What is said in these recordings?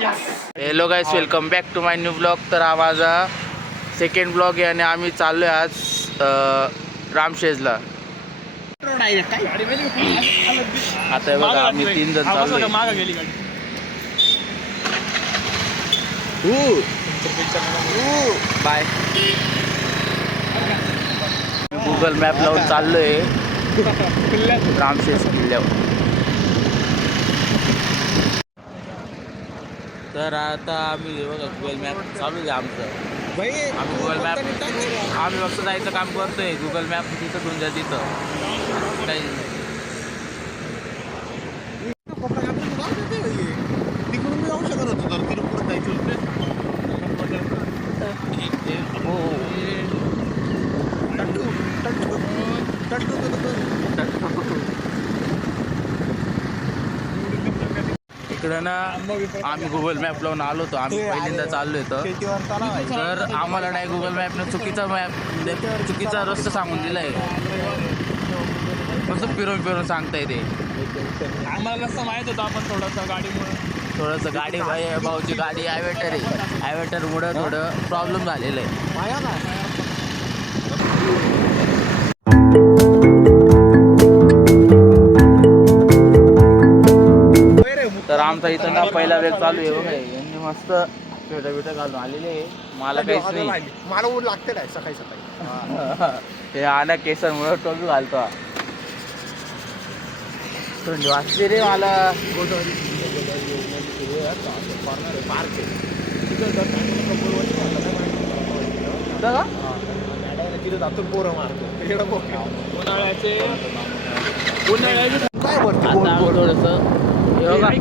Hello guys, welcome back to my new blog. तर हा माझा सेकंड ब्लॉग आहे आणि आम्ही चाललोय आज रामशेजला. आता बघा आम्ही 3 जण चाललोय. बाय. गुगल मॅप लावून चाललोय रामशेज किल्ल्यावर. तर आता आम्ही बघा गुगल मॅप चालू आहे आमचं. आम्ही गुगल मॅप आम्ही फक्त जायचं काम करतोय. गुगल मॅप तिथं घेऊन जा तिथं काही नाही. तिकडून मी जाऊ शकत होतो तर तिकडून पुढे जायचं इकडं ना आम्ही गुगल मॅप लावून आलो होतो. आम्ही पहिल्यांदा चाललो होतो. तर आम्हाला नाही गुगल मॅपनं चुकीचा रस्ता सांगून दिला आहे. कसं फिरून फिरून सांगता येते. आम्हाला रस्ता माहीत होता, आपण थोडंसं गाडी भाऊची गाडी ॲव्हेटर आहे. ॲव्हेटरमुळं थोडं प्रॉब्लेम झालेलं आहे. तर आमचा इथं ना पहिला वेग चालू आहे बघा. यांनी मस्त पेटा बिटा घालून आलेले आहे. मला काहीच नाही. मला ऊन लागते काय सकाळी सकाळी. हे आना केसांमुळे टोपी घालतो. थंडी वाजते रे मला. तिथे जातो पोरं मारतो. काय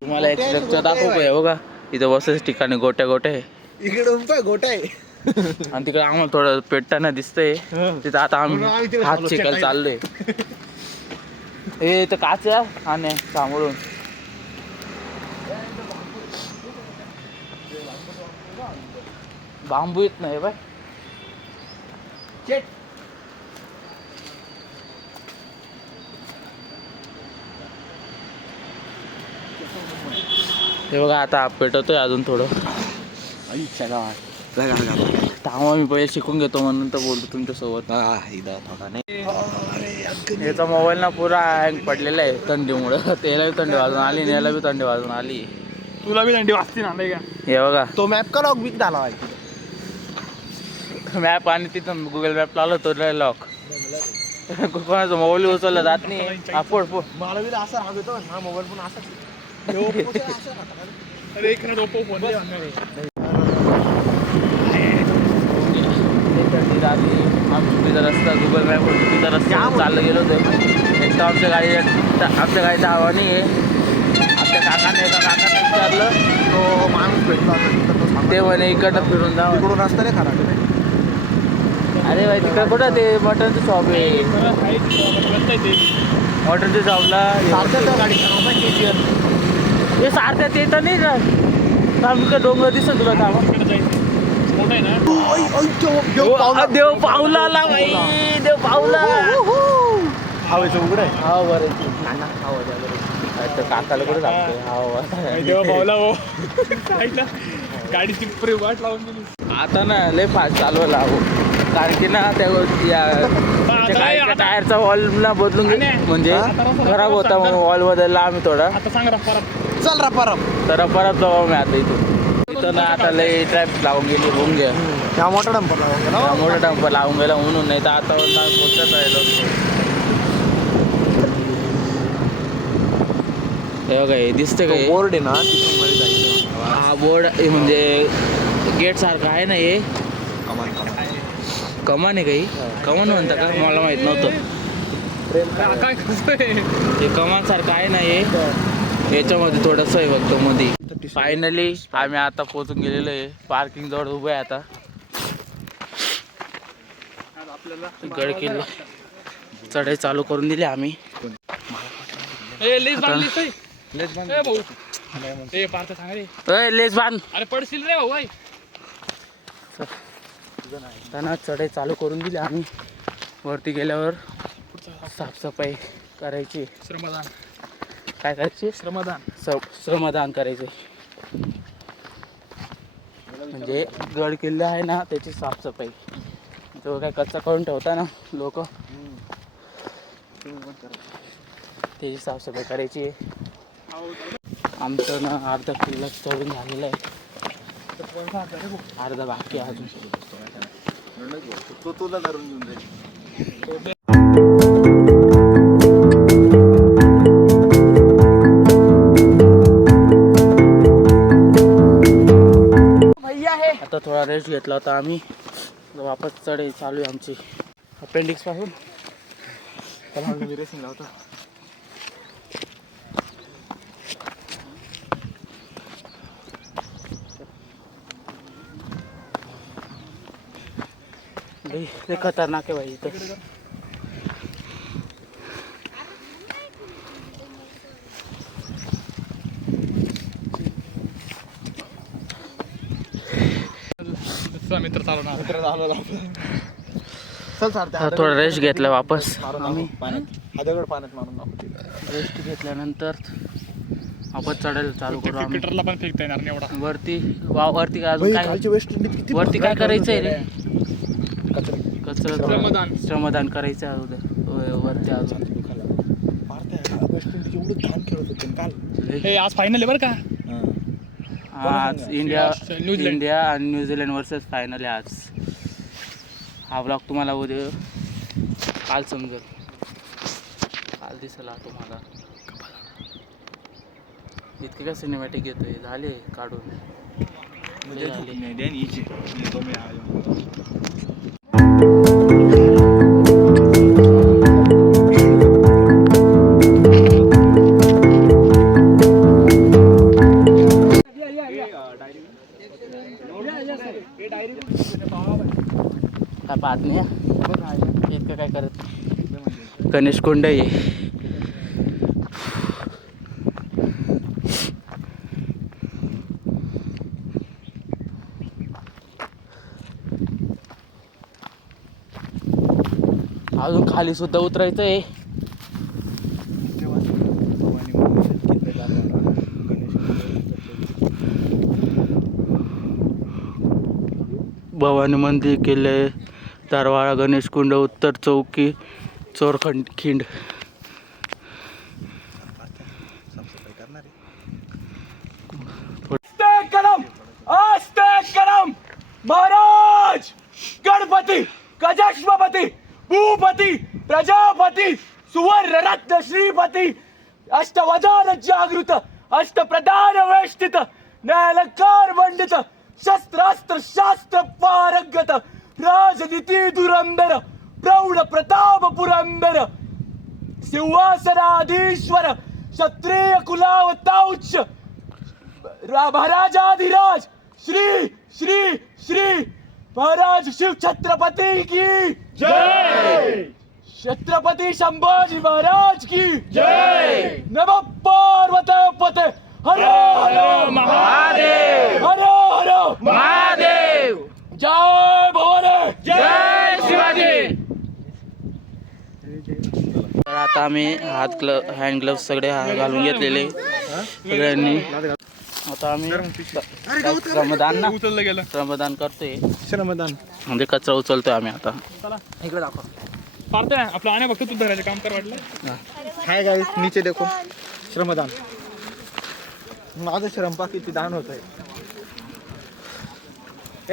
तुम्हाला एक स्ट्रक्चर दाखवू का? बघा इथं बसायचं ठिकाणी गोट्या आहे. इकडे गोटा आहे आणि तिकडे आम्हाला थोडं पेटताना दिसतंय. तिथं आता आम्ही हात शिकायला चाललोय. हे तर काच आणि सांभाळून बांबू येत नाही बाय. हे बघा आता पेटवतोय अजून थोडं. थांबा मी पहिले शिकून घेतो म्हणून तर बोलतो तुमच्यासोबत. याचा मोबाईल ना पुरा हँग पडलेला आहे थंडीमुळं. त्याला बी थंडी वाजून आली आणि याला बी थंडी वाजून आली. तुला बी थंडी वाजती ना का? हे बघा तो मॅप का लॉक बिक झाला. मॅप आणि तिथं गुगल मॅप लावलं तो लॉक. कोणाचा मोबाईल उचलला जात नाही. फोड मला बी असं राग येतो. हा मोबाईल पण असाच. अरे एक ना ओप्पो फोन आम्ही चुकीचा रस्ता गुगल मॅपवर चुकीचा रस्ता चाललं गेलो होतो. एक तर आमच्या गाडीचा हवा नाही आहे. आमच्या काकाने विचारलं तो माणूस भेटला ते म्हणे इकडनं फिरून जा. तिकडून रस्ता नाही खराब. अरे भाई तिकडं कुठं ते मटनचं शॉप आहे. मटनच्या शॉपला हे सारख्यात येतं नाही का? डोंगर दिसत तुला थांबा. देव पावला आला भाई. देव पावला. हवेचं उघड आहे. हा बरं काकाला कुठे सांगतोय. देव पावला हो. गाडीची वाट लावून गेली. आता ना लय फास्ट चालवायला हवं. कारण की ना त्या टायरचा वॉलला बदलून म्हणजे खराब होता म्हणून वॉल बदलला आम्ही थोडा. आता सांग परत चल रा परत. तर परत जाऊ मी आता इथं ना आता लय ट्रॅफिक लावून गेली. होऊन घ्या त्या मोठा डंपर लावून गेला. मोठा डंपर लावून गेला म्हणून. नाही तर आता पोचत राहिलो. हे बघा हे दिसतं का? बोर्ड आहे ना तिथून मध्ये जायचं. हा बोर्ड म्हणजे गेट सारखं आहे ना. हे कमान आहे काही. कमान म्हणता का? मला माहित नव्हतं. हे कमान सारखं आहे ना. हे याच्यामध्ये थोडंसं आहे फक्त मध्ये. फायनली आम्ही आता पोहोचून गेलेलो आहे. पार्किंग जवळ उभं आहे. आता गड किल्ला चढाई चालू करून दिली आम्ही. लेस बांध. अरे पडशील रे भाऊ. त्यांना चढाई चालू करून दिली आम्ही. वरती गेल्यावर साफसफाई करायची. श्रमदान काय करायचे? श्रमदान करायचे. म्हणजे गड किल्ले आहे ना त्याची साफसफाई. तो काय कच्चा करून ठेवता ना लोक, त्याची साफसफाई करायची. आमचं ना अर्धा किल्ला चढून झालेला आहे, अर्धा बाकी आहे अजून. तो तुला धरून घेऊन जाईल. आता थोडा रेस्ट घेतला होता आम्ही, वापस चढाई चालू आहे आमची अपेंडिक्स पासून. मी रेसिंग लावतो. लय खतरनाक आहे भाई इथं. मित्र चालवणार. चल चालते. थोडा रेस्ट घेतला वापस आम्ही पाण्यात हा दगड पाण्यात मारून दाखवतो. रेस्ट घेतल्यानंतर वापस चढायला चालू करू आम्ही. पीटरला पण फेकता येणार नाही एवढा. वरती वरती काय अजून काय कालची वेस्ट इंडिज किती वरती काय करायचंय रे? कचरा श्रमदान करायचं आहे उद्या वरती अजून. वेस्ट इंडिज एवढं घाण खेळत होते काल. हे आज फायनल आहे बरं का. आज न्यूझीलंड. इंडिया आणि न्यूझीलंड वर्सेस फायनल आहे आज. हा ब्लॉग तुम्हाला उद्या काल समजेल, काल दिसेल तुम्हाला. इतके काय सिनेमॅटिक येतोय, झाले काढून. काय पाहत नाही इतकं काय करत. गणेश कोंड आहे. अजून खाली सुद्धा उतरायचं आहे. भवानी मंदिर, किल्ले, दारवाडा, गणेश कुंड, उत्तर चौकी, चोरखंड. महाराज गणपती गजश्वपती भूपती प्रजापती सुवर्ण रत्न श्रीपती अष्टवधान जागृत अष्टप्रधान वेष्टित न्यायालंकार मंडित शस्त्रास्त्र शास्त्र पारंगत राजनीती धुरंधर प्रौढ प्रताप पुरंदर सिंहासनाधीश्वर क्षत्रिय कुलावताउच्च महाराजाधिराज श्री श्री श्री महाराज शिव छत्रपति की जय, छत्रपति संभाजी महाराज की जय, नमः पार्वती पते हर हर महादेव, हर हर महादेव, जय भवानी, जय शिवाजी. तर आता आम्ही हँड ग्लव्स सगळे घालून घेतलेले सगळ्यांनी. आता आम्ही श्रमदान ना उचललं गेलं. श्रमदान करतोय. श्रमदान म्हणजे कचरा उचलतोय आम्ही आता. इकडे दाखव. पारते ना आपलं आणे फक्त तू धरायचं काम कर वाटलं. हाय गाइस, नीचे देखो श्रमदान. माझं श्रमपा किती दान होत आहे.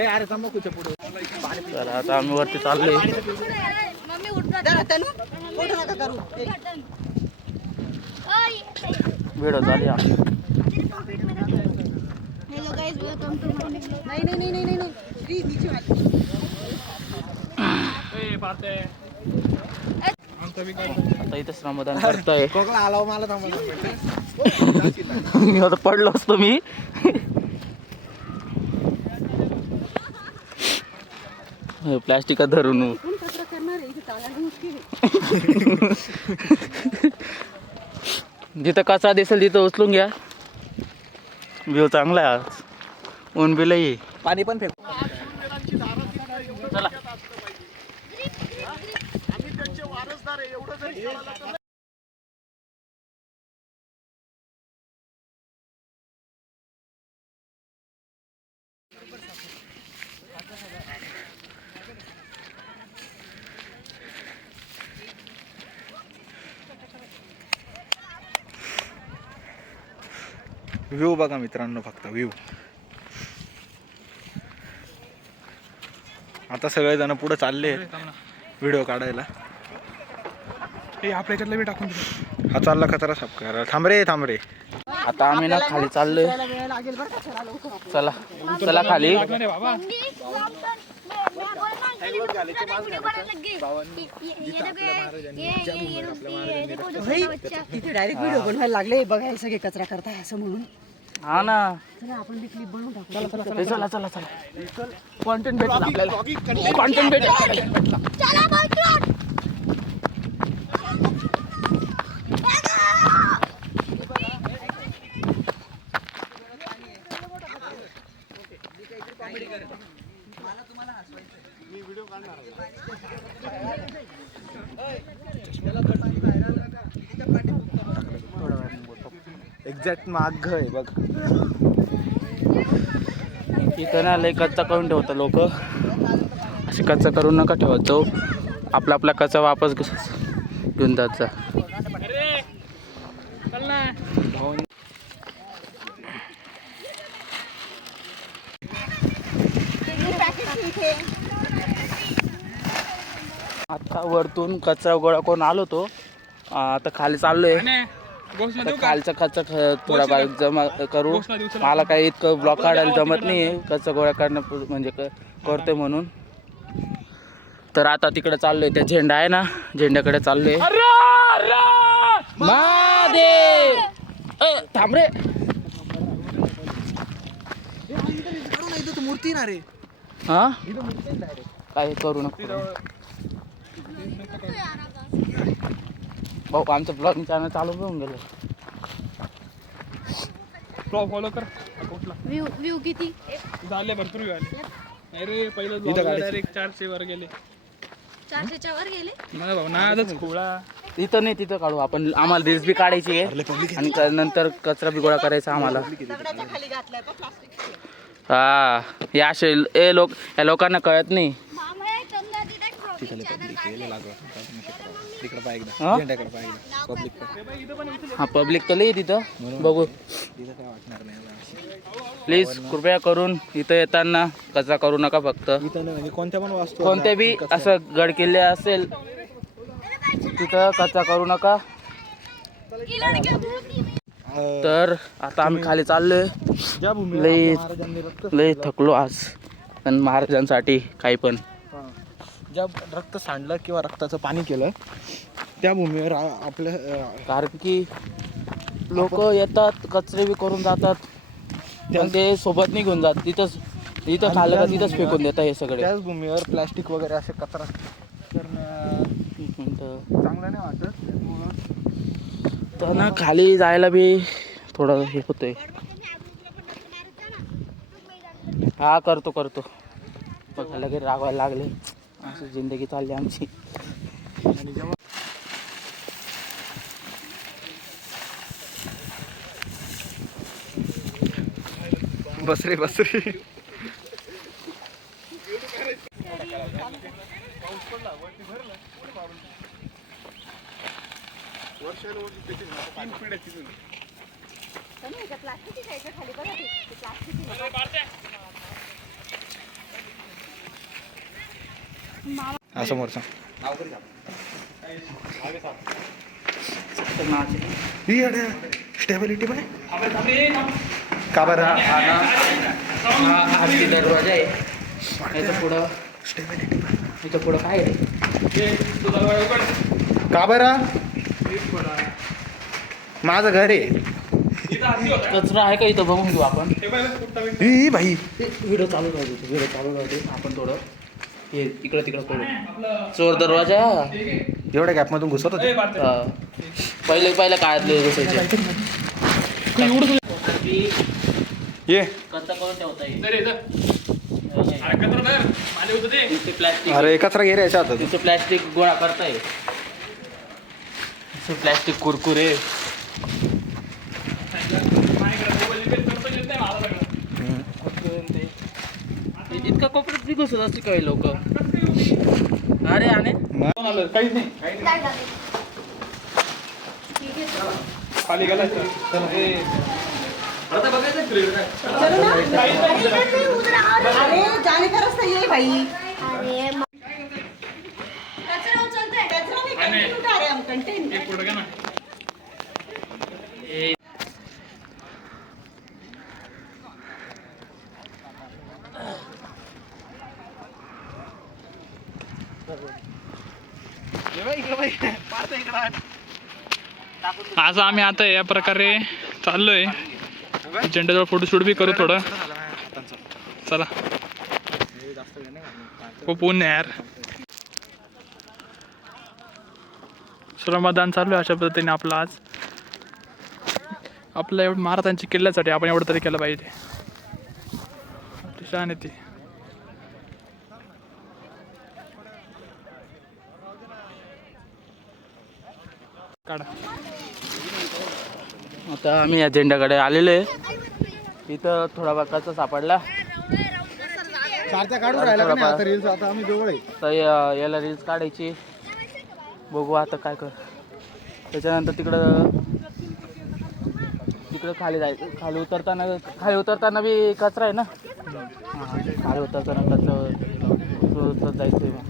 ए अरे तंबाखूच्या पुढे. तर आता आम्ही वरती चाललोय. व्हिडिओ चालू आहे. हेलो गाइस, वेलकम टू नहीं प्लीज नीचे मत. ए पारते आमचं बी काय. आता इथे श्रमदान करतोय. कोकला आला मला थांबा. मी आता पडलो असतो मी. प्लास्टिक धरून कचरा करणार आहे इथे चालायला मुश्किल आहे. जिथं कचरा दिसेल तिथं उचलून घ्या. व्ह्यू चांगला आहे आज. ऊन बी लई. पाणी पण फेक. चला. व्ह्यू बघा मित्रांनो, फक्त व्ह्यू. आता सगळेजण पुढे चालले व्हिडिओ काढायला. हे आपल्या याच्यातलं बी टाकून दे. हा चालला कचरा साफ करा. थांब रे. आता आम्ही ना खाली चाललोय. चला चला खाली. बाबा तिथे डायरेक्ट व्हिडिओ बनवायला लागले बघायला सगळे कचरा करताय असं म्हणून. हा ना, चला आपण बी क्लिप बनवून टाकू. चला चला चला. कॉन्टेंट भेटेल आपल्याला. कॉन्टेंट भेटेल. एक्झॅक्ट माग आहे बघ. इथं ना लय कच्चा करून ठेवतात लोक. असे कच्चा करून नका ठेवतो. आपला कच्चा वापस घेऊन जायचा. आता वरतून कचरा गोळा करून आलो तो. आता खाली चाललोय. घोषणा तर देऊ का? खालचा कच्चा थोडा बारीक जमा करू. मला काही इतकं ब्लॉक काढायला जमत नाही आहे. कच्चा गोळा करणं म्हणजे करतोय म्हणून. तर आता तिकडे चाललोय. त्या झेंडा आहे ना, झेंड्याकडे चाललोय. महादेव थांब रे. मूर्ती ना रे. हा काय करू नका भाऊ. आमचं ब्लॉगिंग चॅनल चालू होऊन गेलं. फॉलो कर अकाउंटला. व्ह्यू किती झाले भरपूर व्ह्यू आले. अरे पहिलं डायरेक्ट 400 वर गेले. 400च्या वर गेले. माझा भाऊ ना आजच खोळा. इथं नाही, तिथं काढू आपण. आम्हाला रील्स बी काढायची आहे आणि नंतर कचरा बी गोळा करायचा आम्हाला. खाली घातलाय प्लास्टिक. हा या असे या लोकांना कळत नाही. हा? हा पब्लिक तर लई तिथं बघू. प्लीज कृपया करून इथं येताना कचरा करू नका. फक्त कोणत्या पण वस्तू, कोणते बी असं गड किल्ले असेल तिथं कचरा करू नका. तर आता आम्ही खाली चाललोय. ज्या भूमीवर लई महाराजांनी रक्त लई थकलो आज. पण महाराजांसाठी काही पण. ज्या रक्त सांडलं किंवा रक्ताचं पाणी केलं त्या भूमीवर आपल्या कारण की लोक येतात कचरे बी करून जातात. पण ते सोबत नाही घेऊन जात. तिथं खाल्लं का तिथंच फेकून देतात हे सगळे. त्याच भूमीवर प्लास्टिक वगैरे असे कचरा करणं चांगलं नाही वाटत. तर ना खाली जायला बी थोडं हे होतंय. हा करतो बघा लगेच रागवायला लागले. असं जिंदगी चालली आमची. बस रे. समोरचा स्टेबिलिटी पण का बरं. आरती दरवाजा आहे. याचं पुढं स्टेबिलिटी इथं पुढं काय आहे? का बरं. माझं घर आहे. कचरा आहे का इथं बघून घेऊ आपण. ही भाई व्हिडिओ चालू राहू दे. आपण थोडं हे इकडं तिकडं करू. चोर दरवाजा एवढ्या गॅपमधून घुसत होते. पहिल्या काळातले घुसायचे. ये कचरा करून ठेवता येईल. प्लॅस्टिक अरे कचरा घे रे याच्यात. तिथे प्लॅस्टिक गोळा करता येईल. प्लॅस्टिक कुरकुरे. इतका कोपऱ्यात निघून असते काही लोक. अरे आणे काहीच नाही खाली गेला. अरे जाने का रास्ता ये है भाई अरे कचरा उचलते हैं कचरा नहीं कंटेंट उठा रहे हम कंटेंट एक पुढं घ्या ना. आज आम्ही आता या प्रकारे चाललोय. झेंड्याजवळ फोटोशूट बी करू थोडं. चला खूप ऊन आहे यार. श्रमदान चालू आहे अशा पद्धतीने आपलं आज. आपल्या एवढं महाराजांच्या किल्ल्यासाठी आपण एवढं तरी केलं पाहिजे. छान आहे ती. काढा. आता आम्ही या झेंड्याकडे आलेलो आहे. इथं थोडा कचरा सापडला चारच्या काढून राहिला का नाही आता रील्स. आता आम्ही जवळ आहे. तर याला रील्स काढायची. बघू आता काय कर. त्याच्यानंतर तिकडं खाली जायचं. खाली उतरताना बी कचरा आहे ना. खाली उतरताना कचरा जायचं मग.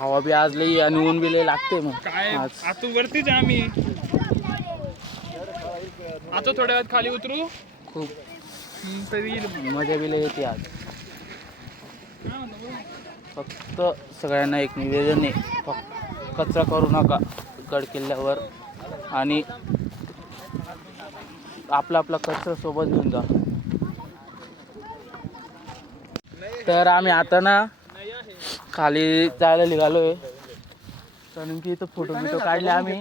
हवा बी आज लई आणि ऊन बी लई लागते मग काय आज. आता वरतीच आहे आम्ही. आता थोड्या वेळात खाली उतरू. खूप तरी येईल. मजा बी लई येते आज. फक्त सगळ्यांना एक निवेदन आहे, फक्त कचरा करू नका गड किल्ल्यावर. आणि आपला कचरा सोबत घेऊन जा. तर आम्ही आता ना खाली जायला निघालोय. कारण की इथं फोटो काढले आम्ही.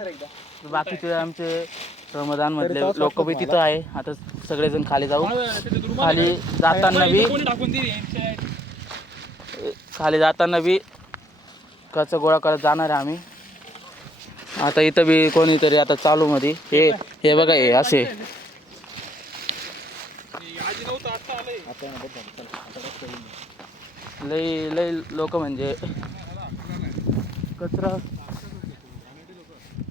बाकीचे आमचे श्रमदान मधले लोक बी तिथं आहे. आता सगळेजण खाली जाऊ. खाली जाताना बी कचरा गोळा करत जाणार आहे आम्ही. आता इथं बी कोणीतरी आता चालू मध्ये हे बघा हे असे लई लोक म्हणजे कचरा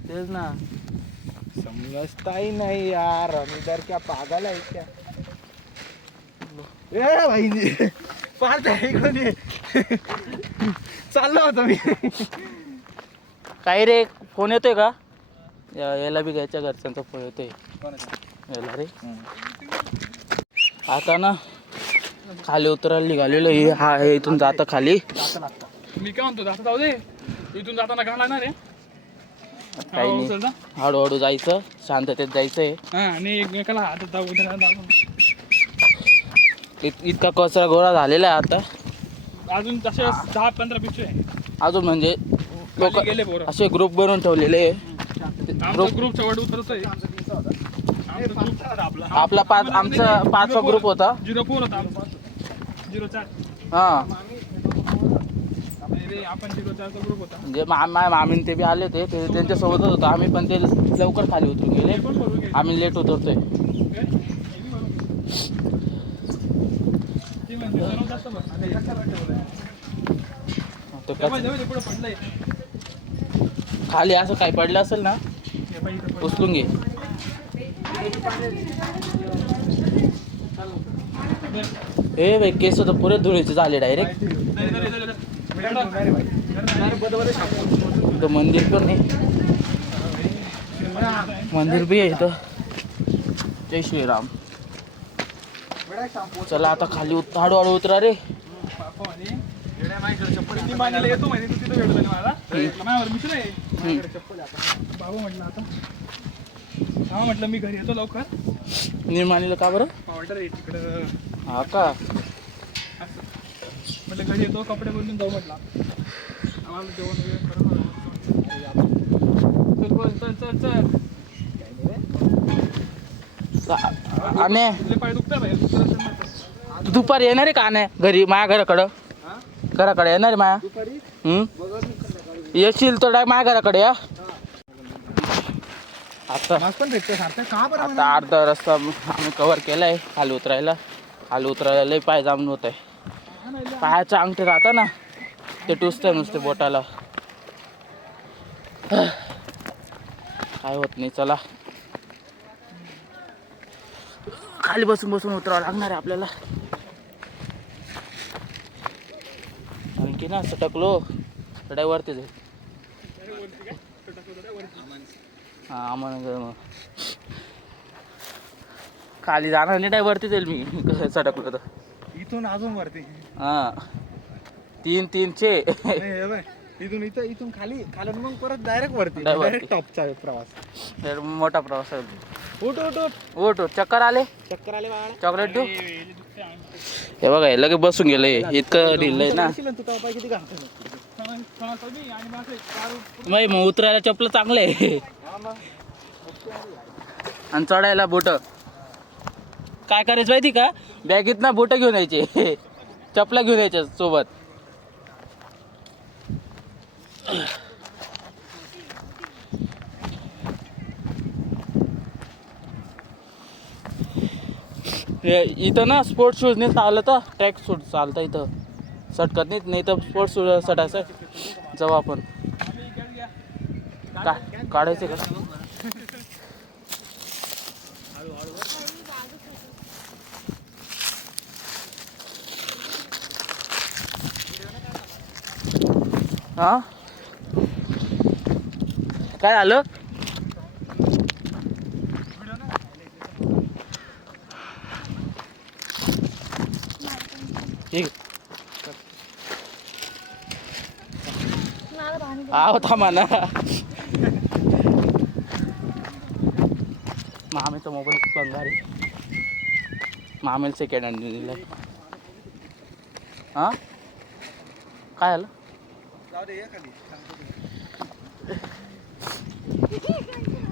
तेच ना. समजता ही नाही यार. आम्ही तर क्या पागल आहे क्या. ए भाई पाहत आहे कोणी. चाललो होतो मी. काय रे फोन येतोय का. याला बी घ्यायच्या घरच्यांचा फोन येतोय याला रे. आता ना खाली उतरायला निघालेलो. हे इथून जाता खाली. मी काय म्हणतो जाता जाऊ दे. इथून जाताना काय लागणार आहे. काही नाही, हळूहळू जायचं, शांततेत जायचंय. आणि एकमेकाला हात दाबून इतका कचरा गोळा झालेला आहे आता. अजून तसे 10-15 पिशवे आहे. अजून म्हणजे लोक गेले पोरं. असे ग्रुप बनवून ठेवलेले आहे. ग्रुप चवड उतरतोय. आपला आमचा 5वा ग्रुप होता. 04 होता. 04 हा आपण 04चा ग्रुप होता. म्हणजे मामीन ते बी आले होते. त्यांच्यासोबतच होतं आम्ही. पण ते लवकर खाली उतरून गेले. आम्ही लेट उतरतोय. खाली असं काय पडलं असेल ना उचलून घे. ए भाई केस तर पुरे धुळीचे झाले डायरेक्ट. इथं मंदिर पण नाही. मंदिर बी आहे इथं. जय श्रीराम. चला आता खाली हळूहळू उतरा रे. येतो माहिती तिथं भेटतो मला. माझ्यावर मित्र आहे. बाबू म्हटलं आता हा म्हटलं मी घरी येतो लवकर. निर्माणीला का बरं. ऑर्डर आहे तिकडं. हा का. म्हटलं घरी येतो कपडे बदलून जाऊ म्हटलं. आम्हाला जेवण वगैरे चल चल. आणि पाय दुखतात बाहेर. दुपारी येणार आहे का नाही घरी माझ्या घराकडे येणार आहे माया. येशील तर माझ्या घराकडे या. आता अर्धा रस्ता आम्ही कव्हर केलाय. खाली उतरायला लई पाय जामून होत आहे. पायाच्या अंगठी राहता ना ते टुसतं नुसते बोटाला. काय होत नाही. चला खाली बसून बसून उतरावं लागणार आहे आपल्याला. आणखी ना सटकलो चढाईवरतीच आहे. हा आम्हाला खाली जाणार नाही, वरती जाईल मी सटकलो तर. इथून अजून वरती. हा 3-3चे. इथून इथून खाली खालून मग परत डायरेक्ट वरती. Direct वरती. डायरेक्ट टॉपचा प्रवास. मोठा प्रवास आहे. उठ उठ उठ. उठ उठ. चक्कर आले. चक्कर आले बाळा. चॉकलेट देऊ. हे बघा हे लगेच बसून गेले. इतकं ढिललंय ना. तू टॉप आहे किती घालतो. नाही मग उतरायला चपलं चांगलं आहे आणि चढायला बोट. काय करायचं माहिती का, बॅगेत ना बोट घेऊन यायचे, चपला घेऊन यायच्या सोबत. इथं ना स्पोर्ट्स शूज नाही चाललं तर ट्रॅक शूज चालतं इथं, सटकत नाही तर स्पोर्ट्स शूज सटायचं जाऊ आपण. काढायचे का. हा काय झालं. ठीक आहो थांबा ना. मामेचा मोबाईल बंगार आहे. मामेला सेकंड हँड दिलाय. हा काय झालं.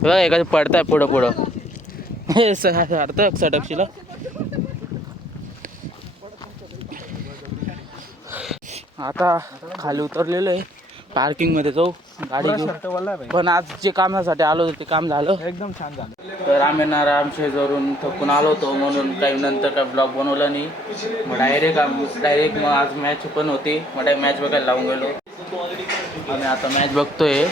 बघा एखादी पडताय पुढं पुढं. हे सार्थक सटकशीला. आता खाली उतरलेलो आहे, पार्किंग मध्ये जाऊ गाडी घेऊ. पण आज जे कामासाठी आलो होतो ते काम झालं, एकदम छान झालं. तर आम्ही ना रामशेजवरून थकून आलो होतो म्हणून काही नंतर काय ब्लॉग बनवला नाही. मग डायरेक्ट मग आज मॅच पण होती, मग मॅच बघायला लावून गेलो. आम्ही आता मॅच बघतोय.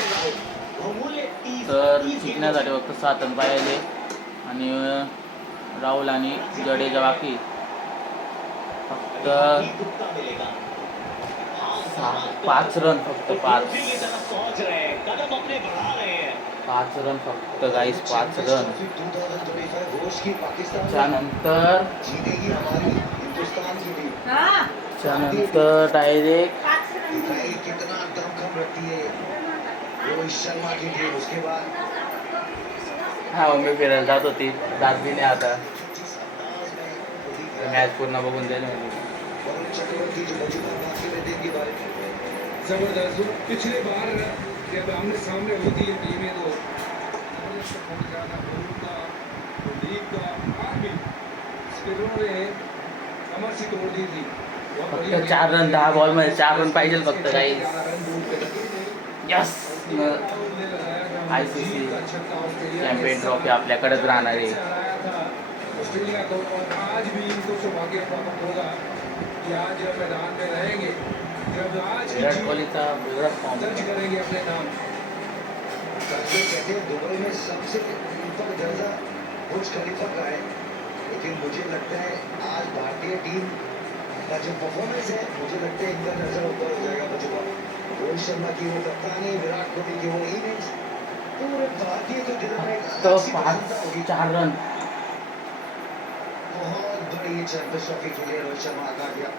तर शिकण्यासाठी फक्त 7 रन पाहिजे आणि राहुल आणि जडेजा बाकी फक्त 5 रन, फक्त 5 रन फक्त गाईस, 5 रन. त्यानंतर डायरेक्ट हा मी फिरायला जात होती, जात बी नाही आता. मॅच पूर्ण बघून जाईल. जबरदस्त पिछले बार जब आमने सामने होती है टीमें तो कमर से तोड़ दी थी. फक्त 4 रन 10 बॉलमध्ये 4 रन पाहिजे फक्त काही. यस ICC चॅम्पियन ट्रॉफी आपल्याकडेच राहणार आहे. ऑस्ट्रेलिया को और आज भी इनको सौभाग्य प्राप्त होगा कि आज मैदान में रहेंगे जब आज विराट कोहलीचा वेगळा फॉर्म. दर्ज करेंगे अपने नाम. कहते हैं दुबई में सबसे ऊपर दर्जा बुर्ज खलीफा का है, लेकिन मुझे लगता है आज भारतीय टीम का जो परफॉर्मेंस है मुझे लगता है इनका दर्जा ऊपर हो जाएगा. बचुआ रोहित शर्मा की वो कप्तानी, विराट कोहली की वो इनिंग्स, पूरे भारतीय के दिल में तो 4 रन. बहुत बड़ी ये चैंपियंस ट्रॉफी के लिए रोहित शर्मा आगा गया.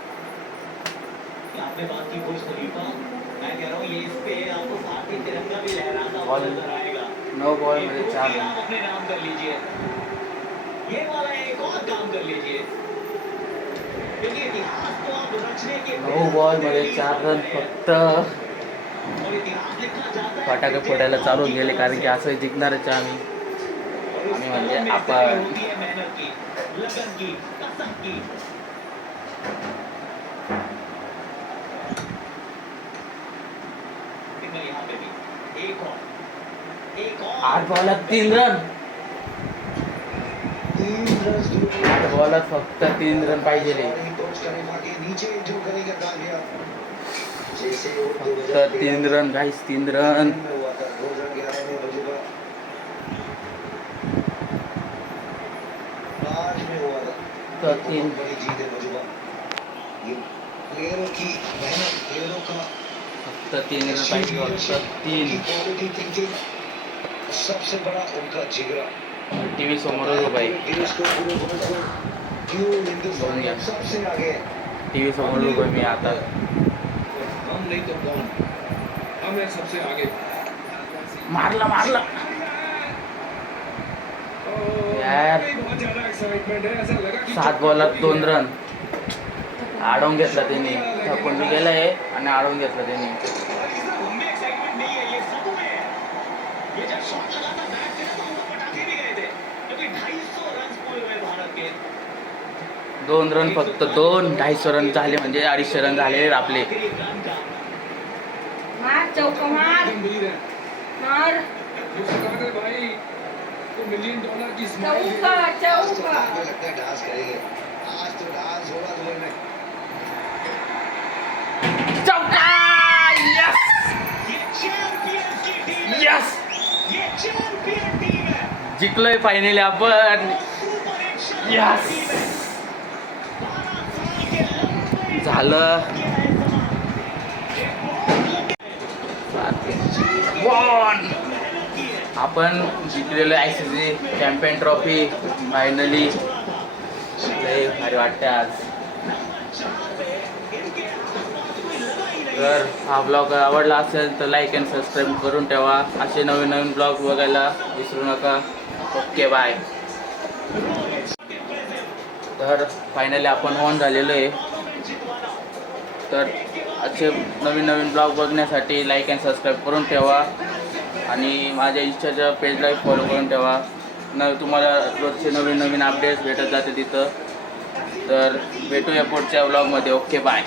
आपने बात की बुर्ज खलीफा, मैं कह रहा हूँ ये इस पे आपको भारतीय तिरंगा भी लहराता हुआ नजर आएगा. 9 बॉलमध्ये 4 रन. आप अपने नाम कर लीजिए, ये वाला एक और काम कर लीजिए, क्योंकि इतिहास तो आप रचने के 9 बॉलमध्ये 4 रन फक्त. और इतिहास लिखा जाता है. फटाके फोडायला चालू गेले, कारण की असं जिंकणारच आम्ही. आम्ही म्हणजे आपण होती है मेहनत की, लगन की, कसम की. यहाँ पे भी एक और 8 बॉलात 3 रन. 8 बॉलात फक्त 3 रन पाहिजे. बुर्ज खलीफा के नीचे जो करेगा कहा गया जैसे फक्त 3 रन गाईस, 3 रन. 2011 में बजुगा आज में हुआ बहुत बड़ी जीत है मजुबा। ये प्लेयरों की मेहनत, प्लेयरों का फक्त 3 रन पाहिजे, फक्त 3. क्वालिटी थिंकिंग, सबसे बड़ा उनका जिगरा। टीव्ही समोर उभा आहे. टीम स्कोर पूरे वर्ल्ड को क्यों हिंदुस्तान बढ़िया। सबसे आगे है। टीव्ही समोर उभा मी आता. हम नहीं तो कौन, हम है सबसे आगे। मारला यार. बहुत ज्यादा एक्साइटमेंट है, ऐसा लगा कि 7 बॉलात 2 रन. आडवून घेतला त्यांनी. थकून बी गेलाय आणि आडवून घेतला त्यांनी. उनमें एक्साइटमेंट नहीं है, ये सब में है। ये जब शॉट लगा था बैट से तो उनको पटाखे भी गए थे, क्योंकि 250 रन पूरे हुए भारत के। 2 रन फक्त 250 रन झाले म्हणजे 250 रन झाले आपले. आखिरी रन का मार चौका मार गंभीर है। मार जो सकाकर भाई तो $1 मिलियन की स्माइल चौका आज तो चौका बाद में लगता है डांस करेंगे। आज तो डांस होगा दुबई में। चौका. यस ये चैंपियंस की टीम है, यस. ये चैंपियन टीम है, जिंकलोय फायनली आपण. Super action yes. टीम है। 12 साल के लंबे झालं. ये है समा। वन. मेहनत की है, आपण जिंकलेलो ICC चॅम्पियन ट्रॉफी फायनली. लय भारी वाटते आज. तर हा ब्लॉग आवडला असेल तर लाईक अँड सबस्क्राईब करून ठेवा. असे नवीन नवीन ब्लॉग बघायला विसरू नका. Okay bye. तर फायनली आपण ऑन झालेलो आहे. तर असे नवीन नवीन ब्लॉग बघण्यासाठी लाईक अँड सबस्क्राईब करून ठेवा आणि माझ्या इंस्टाच्या पेजलाही फॉलो करून ठेवा. तुम्हाला रोजचे नवीन नवीन अपडेट्स भेटत जाते तिथं. तर भेटूया पुढच्या ब्लॉगमध्ये. Okay bye.